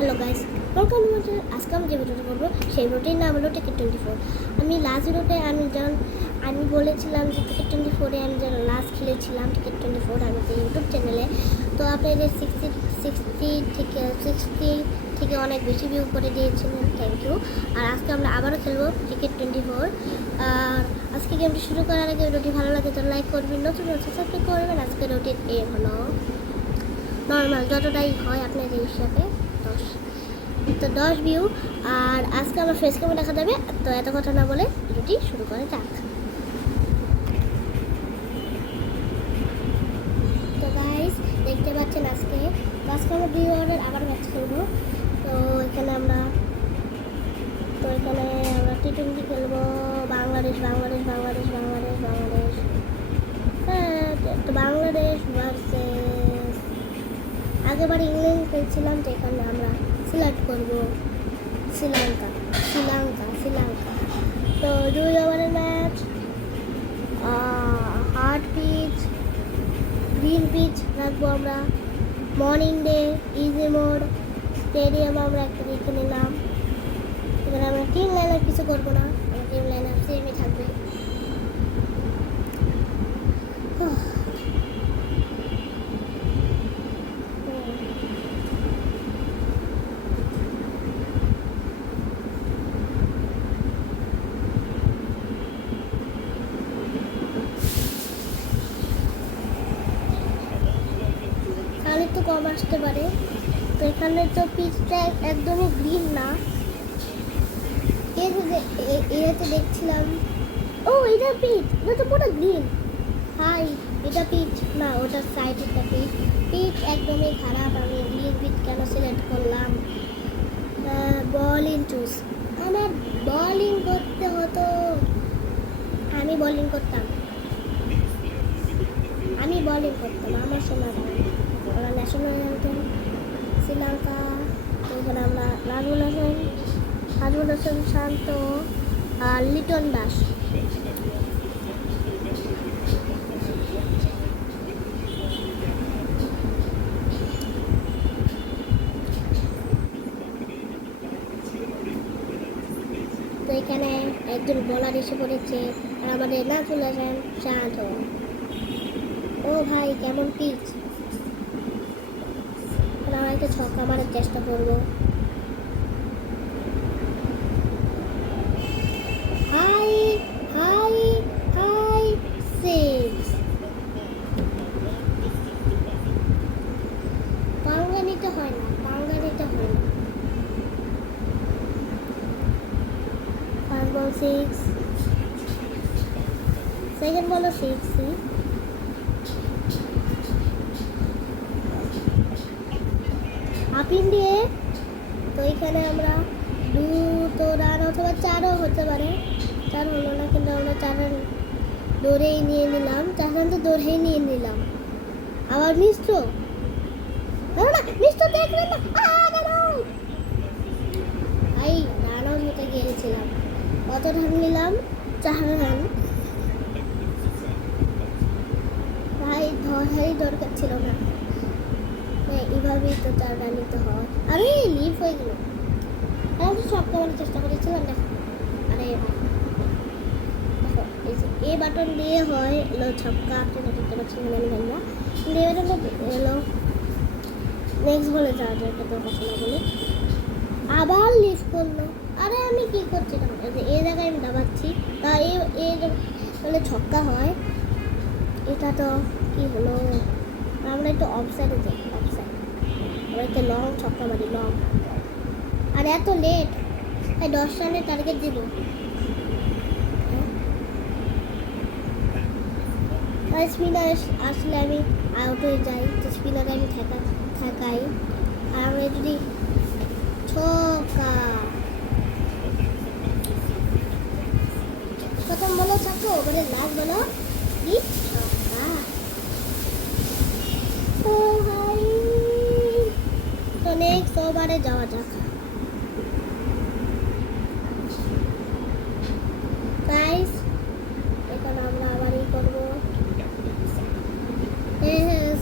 Hello guys, welcome to আজকে আমি যে ভিডিওটা করবো সেই ভিডিওটির নাম হলো টিকেট 24। আমি লাস্ট ভিডিওতে আমি বলেছিলাম যে টিকেট 24-এ আমি যেন লাস্ট খেলেছিলাম টিকেট 24 আমাদের ইউটিউব চ্যানেলে। তো আপনাদের 60 থেকে অনেক বেশি ভিউ করে দিয়েছিলেন, থ্যাংক ইউ। আর আজকে আমরা আবারও খেলবো টিকেট 24। আর আজকে গেমটি শুরু করার আগে ভিডিওটি ভালো লাগে তো লাইক করবেন, নতুন সাবস্ক্রাইব করবেন। আজকে ভিডিওটির এম হলো নর্মাল, যতটাই হয় আপনার এই হিসাবে 10 ভিউ। আর আজকে আমার ফেস ক্যামে দেখা যাবে। তো এত কথা না বলে ভিডিওটি শুরু করা যাক। তো গাইস দেখতে পাচ্ছেন আজকে আমরা 2 ওভারের আবার ম্যাচ খেলবো। তো এখানে আমরা টি20 খেলবো। বাংলাদেশ হ্যাঁ, তো বাংলাদেশ ভার্সেস আগেবার ইংল্যান্ড খেলছিলাম, যেখানে আমরা সিলেক্ট করবো শ্রীলঙ্কা। তো 2 ওভারের match, hard pitch, green pitch রাখবো আমরা। Morning day, easy mode, stadium আমরা একটা দেখে নিলাম। এখানে আমরা টিম লাইনার কিছু করবো না, টিম লাইনার সেমই থাকবে। একটু কম আসতে পারে। তো এখানে তো পিচটা একদমই গ্রিন না, এটাতে দেখছিলাম ও এটা পিচ, এটা তো পুরো গ্রিন। হাই, এটা পিচ না, ওটার সাইডেরটা পিচ একদমই খারাপ। আমি গ্রিন পিচ কেন সিলেক্ট করলাম? বলিং চুজ, আমার বলিং করতে হতো, আমি বলিং করতাম আমার সময় ওরা ন্যাশনাল অ্যান্থেম শ্রীলঙ্কা। তো এখানে আমরা নাজমুল হাসান শান্ত আর লিটন দাস। তো এখানে একজন বোলার এসে পড়েছে, আর আমাদের নাজমুল হাসান শান্ত। ও ভাই, কেমন পিচ! আমরা একটা ছক্কা মারার চেষ্টা করবো। হাই সিক্স, পাঙ্গা নিতে হয় না। 5 বল 6, সেকেন্ড বলও 6। আপিন দিয়ে, তো এখানে আমরা 2 রান অথবা 4ও হতে পারে। 4 হলো না, কিন্তু আমরা 4 রান দৌড়েই নিয়ে নিলাম। আবার মিশ্র দেখবেন না, ভাই রানও নিতে গিয়েছিলাম। কত রান নিলাম? 4 রান। ভাই ধরারই দরকার ছিল না, এইভাবেই তো 4 রান নিতে হয়। আরে লিভ হয়ে গেল। আমি তো ছক্কা মারার চেষ্টা করেছিলাম। দেখো, আরে দেখো, এই বাটন দিয়ে হয় এলো ছক্কা। আপনারা দেখতে পাচ্ছেন আমি জানি না, কিন্তু এই বাটনটা এলো। নেক্সট বলে যাওয়া যায়, এটা তো কথা না বলে আবার লিভ করলো। আরে আমি কি করছিলাম? এই জায়গায় আমি দাবাচ্ছি, তা বলে ছক্কা হয়। এটা তো কি হলো? আমরা একটু অফসাইডে যাই, আমরা একটা লং ছক্কা মারি, লং। আর এত লেট, 10 রানের টার্গেট দিব। আর স্পিনার আসলে আমি আউট হয়ে যাই, তো স্পিনারে আমি থাকাই। আর আমরা যদি ছক্কা, প্রথম বলো ছক্কা, ওখানে লাস্ট বলো কি ছক্কা। তো ভাই, তো নেক্সট ওভারে যাওয়া যাক। গাইস এখানে আমরা আবারই করবো।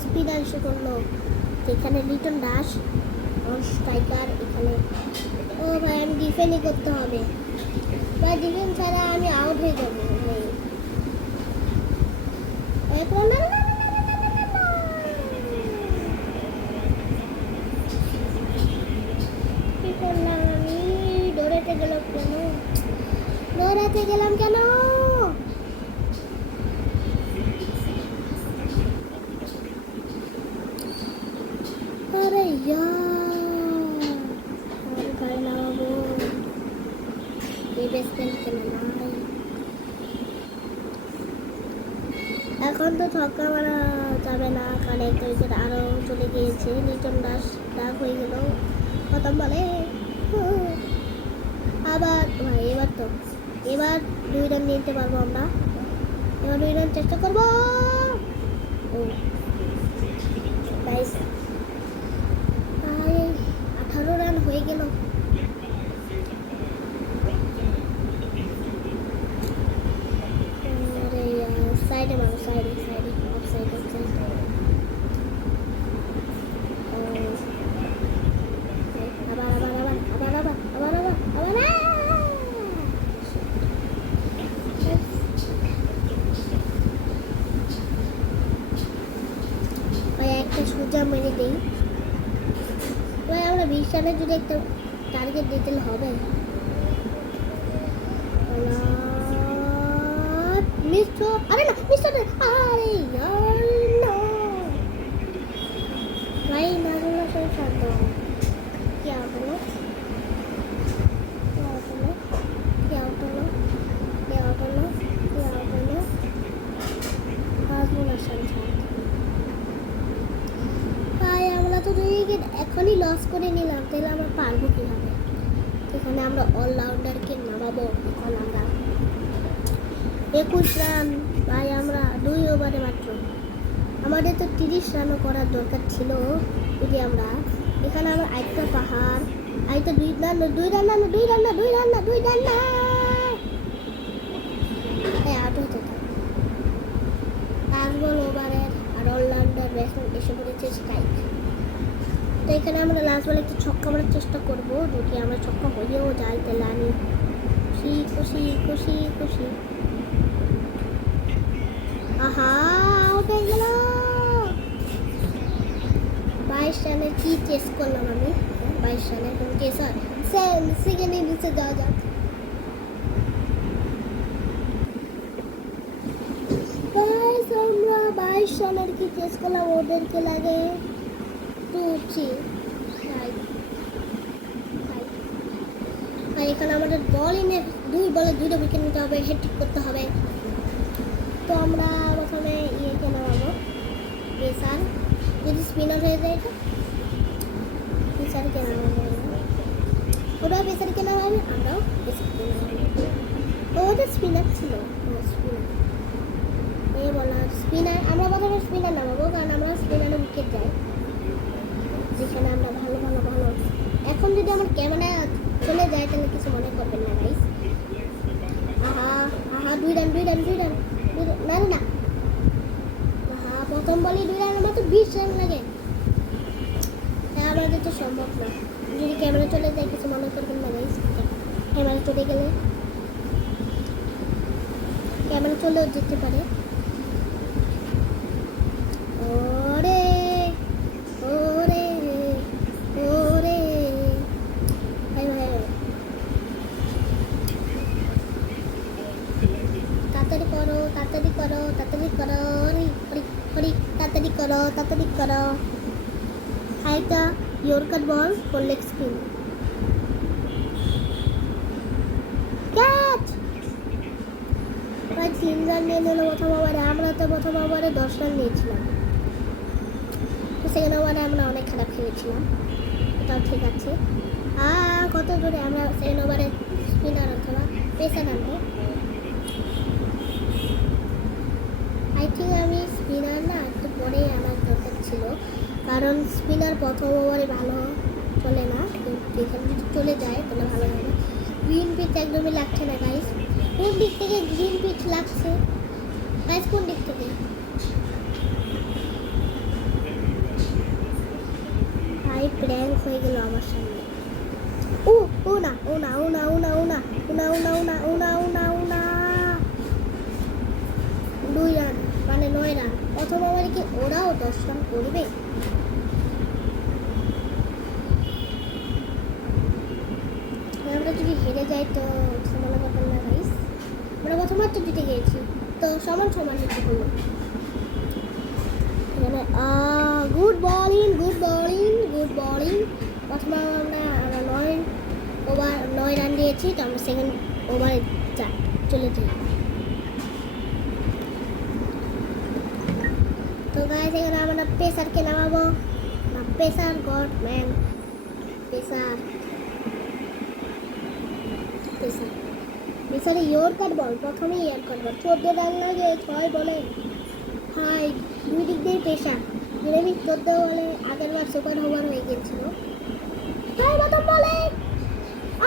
স্পিনার এসে করলো, এখানে লিটন দাস নন স্ট্রাইকার এখানে। ও ভাই আমি ডিফেন্ডই করতে হবে ভাই, ডিফেন্স ছাড়া আমি আউট হয়ে যাবো ভাই। এখন না না না না না না না। কি করলাম আমি? দৌড়াতে গেলাম কেন? দৌড়াতে গেলাম কেন? আরে ইয়ার, আরে ভাই নামাবো এই বেসমেন্ট কেন নাই? এখন তো ছক্কা মারা যাবে না, কারণ একটা উইকেট আরও চলে গিয়েছে। লিটন দাস ডাক হয়ে গেল প্রথম বলে। আবার ভাই এবার 2 রান নিতে পারবো আমরা। এবার 2 রান চেষ্টা করবো। ও গাইস, 18 রান হয়ে গেল। সাইডে মারো, সাইডে সাইডে, অফ সাইড অফ সাইড। আবার আবার আবার আবার আবার আবার আবার আবার ভাই একটা সোজা মেরে দিই ভাই। আমরা 20 রানের যদি একটা টার্গেট দিতে হবে। মিস্টার, আরে না মিস্টার, আরে यार না ভাই, না না সব শান্ত। কি হলো? কি হলো? কি হলো? কি হলো? কি হলো? হাসবো না শান্ত ভাই। আমরা তো 2 উইকেট এখনই লস করে নিলাম, তাহলে আমরা পারবো কিভাবে? এখানে আমরা অলরাউন্ডারকে নামাবো। এখন আমরা 21 রান ভাই, আমরা 2 ওভারে মাত্র। আমাদের তো 30 রানও করার দরকার ছিল যদি আমরা এখানে আমার একটা পাহাড়, আরেকটা 2 রান, 2 রান না 2 রান না 2 রান না 2 রান না আউট হতে থাক। 5 বল ওভারের আর অলরাউন্ডার ব্যাটসম্যান এসে পড়েছে স্ট্রাইক। তো এখানে আমরা লাস্ট বলে একটু ছক্কা মারার চেষ্টা করবো। যদি আমরা ছক্কা হয়েও যাই তাহলে আমি খুশি খুশি খুশি খুশি। আহা আউট হয়ে গেল। 22 রানের কি চেস করলাম আমি? 22 রানের কোন চেস হয়? সেকেন্ড ইনিংসে যাওয়া যাক। আমরা 22 রানের কি চেস করলাম, ওদেরকে লাগে 2-3। আর এখানে আমাদের বলিংয়ে 2 বলে 2টা উইকেট নিতে হবে, হ্যাট্রিক করতে হবে। তো আমরা প্রথমে ইয়েকে নামাবো, পেসার। যদি স্পিনার হয়ে যায় তো পেসারকে নামাবো। ওরাও পেসারকে নামাবে, আমরাও পেসারকে নামাবো। ওটা স্পিনার ছিল, স্পিনার এই বলার স্পিনার। আমরা প্রথমে স্পিনার নামাবো, কারণ আমরা স্পিনারে উইকেট যাই, যেখানে আমরা ভালো ভালো ভালো। এখন যদি আমার ক্যামেরা চলে যায় তাহলে কিছু মনে করবেন না গাইস। আহা আহা 2 রান 2 রান 2 রান না না। আহা প্রথম বলেই 2 রান, আমার তো 20 রান লাগে। আমাদের তো সম্ভব না। যদি ক্যামেরা চলে যায় কিছু মনে করবেন না গাইস। ক্যামেরা চলে গেলে ক্যামেরা চলেও যেতে পারে। ওরে ওরে ওরে ভাই ভাই, তাড়াতাড়ি করো তাড়াতাড়ি করো তাড়াতাড়ি করো, তাড়াতাড়ি করো তাড়াতাড়ি করো। একটা yorker ball for leg spin, catch ভাই। 3 রান নিয়ে নিল প্রথম ওভারে। আমরা তো প্রথম ওভারে 10 রান নিয়েছিলাম, সেকেন্ড ওভারে আমরা অনেক খারাপ খেলেছিলাম, এটাও ঠিক আছে। কত দূরে আমরা সেকেন্ড ওভারে স্পিনার অথবা পেসার আনবো। আই থিঙ্ক আমি স্পিনার না একটু পরেই আমার দরকার ছিল, কারণ স্পিনার প্রথম ওভারে ভালো চলে না, যেখানে যদি চলে যায় তাহলে ভালো হবে। গ্রিন পিচ একদমই লাগছে না গাইস। কোন দিক থেকে গ্রিন পিচ লাগছে গাইস? কোন দিক থেকে? ভাই প্র্যাঙ্ক হয়ে গেল আমার সামনে। ও না ও না ও না ও না ও না ও না ও না ও না ও না ও না ও না 2 রান মানে 9 রান। প্রথম ওভারে কি ওরাও 10 রান করবে? আমরা যদি হেরে যাই তো সমান ব্যাপার না গাইস, আমরা প্রথমবার তো জিতে গিয়েছি তো সমান সমান নিতে হলো। এখানে good bowling good bowling good bowling. প্রথমে আমরা 9 রান দিয়েছি তো আমরা সেকেন্ড ওভারে চলে যাই। তো গাইস এখানে আমরা পেসারকে নামাবো না, pacer god man, pacer pacer পেসারে ইয়র্কার বল, প্রথমেই ইয়র্কার বল, 14 রান লাগে 6 বলে। হাই 2 দিক দিয়ে পেসার জেরেমি 14 বলে আগের বার সুপার ওভার হয়ে গিয়েছিল। হাই প্রথম বলে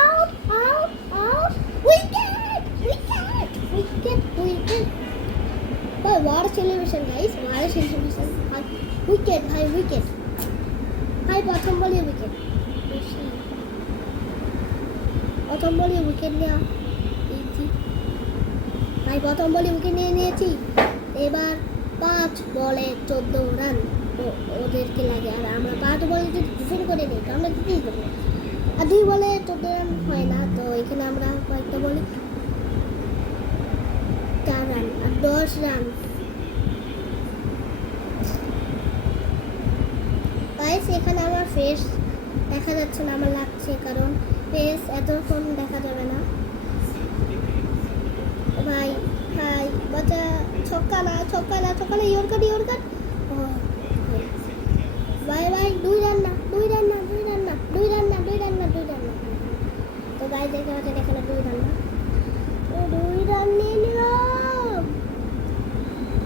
out out out, wicket wicket wicket wicket. ভাই war celebration guys, war celebration. Wicket ভাই উইকেট ভাই, প্রথম বলে উইকেট, প্রথম বলে উইকেট নেওয়া ভাই, প্রথম বলে উইকেট নিয়ে নিয়েছি। এবার 5 বলে 14 রান ওদেরকে লাগে, আর আমরা 5 বলে যদি ডিফেন্ড করে নিই তো আমরা জিতেই দেবো। আর 2 বলে 14 রান হয় না, তো এখানে আমরা কয়েকটা বলে 4 রান আর 10 রান। গাইস এখানে আমার ফেস দেখা যাচ্ছে না, আমার লাগছে, কারণ ফেস এতক্ষণ দেখা যাবে না। ভাই ভাই বাচ্চা, ছক্কা না ছক্কা না ছক্কা না, ইয়র্কার ইয়র্কার। ভাই ভাই 2 রান না 2 রান না 2 রান না 2 রান না 2 রান না 2 রান না। তো গাইস দেখতে পাচ্ছেন এখানে 2 রান না, 2 রান নিয়ে নিলাম।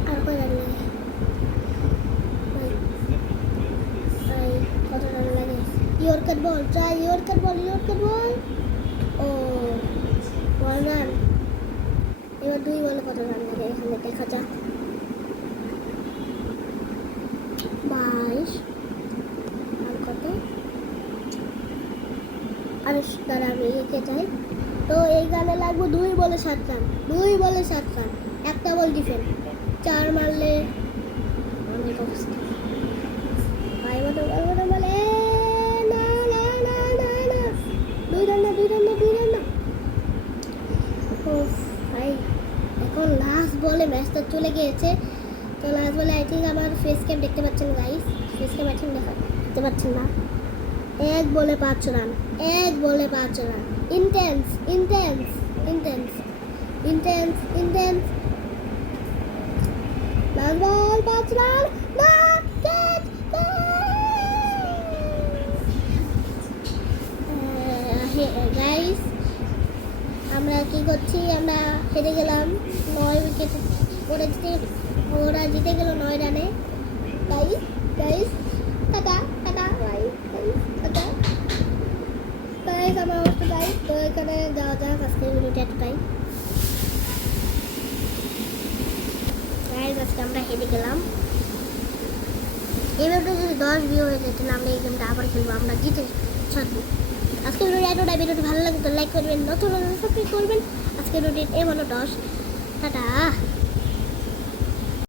আর কয় রান লাগে? ভাই কত রান লাগে? ইয়র্কার বল, ট্রাই ইয়র্কার বল, ইয়র্কার বল। ও 1 রান। এবার 2 বলে কত রান লাগে এখানে দেখা যাক। 22 আর কত, আর দাঁড়া আমি এঁকে যাই। তো এই গানে লাগবে 2 বলে 7 রান, 2 বলে 7 রান, একটা বল ডিফেন্ড, 4 মারলে অনেক অবস্থা। ভাই বলে না না না না না, 2 রান না 2 রান না 2 রান না। ও ভাই এখন লাস্ট বলে ম্যাচটা চলে গিয়েছে। তো লাস্ট বলে আই থিঙ্ক আমার ফেস ক্যাম দেখতে পাচ্ছেন গাইস, ফেস ক্যাম এখন দেখতে পাচ্ছেন না। 1 বলে 5 রান, 1 বলে 5 run. Intense intense intense intense intense. Last বল 5 রান, না ক্যাচ। গাইস আমরা কি করছি, আমরা হেরে গেলাম 9 উইকেট, ওরা জিতে গেল 9 রানে। গাইস গাইস টাটা টাটা ভাই, টাটা গাইস, আমার অবস্থা গাইস। তো এখানে যাওয়া যাক, আজকের ভিডিওটা এতটাই গাইস। আজকে আমরা হেরে গেলাম। এই ভিডিওটা যদি 10 ভিউ হয়ে যায় তাহলে আমরা এই গেমটা আবার খেলবো, আমরা জিতে থাকবো। আজকের ভিডিওটা এতটাই। ভিডিওটি ভালো লাগে তো লাইক করবেন, নতুন সাবস্ক্রাইব করবেন। আজকের ভিডিওটি এ হলো 10। টাটা।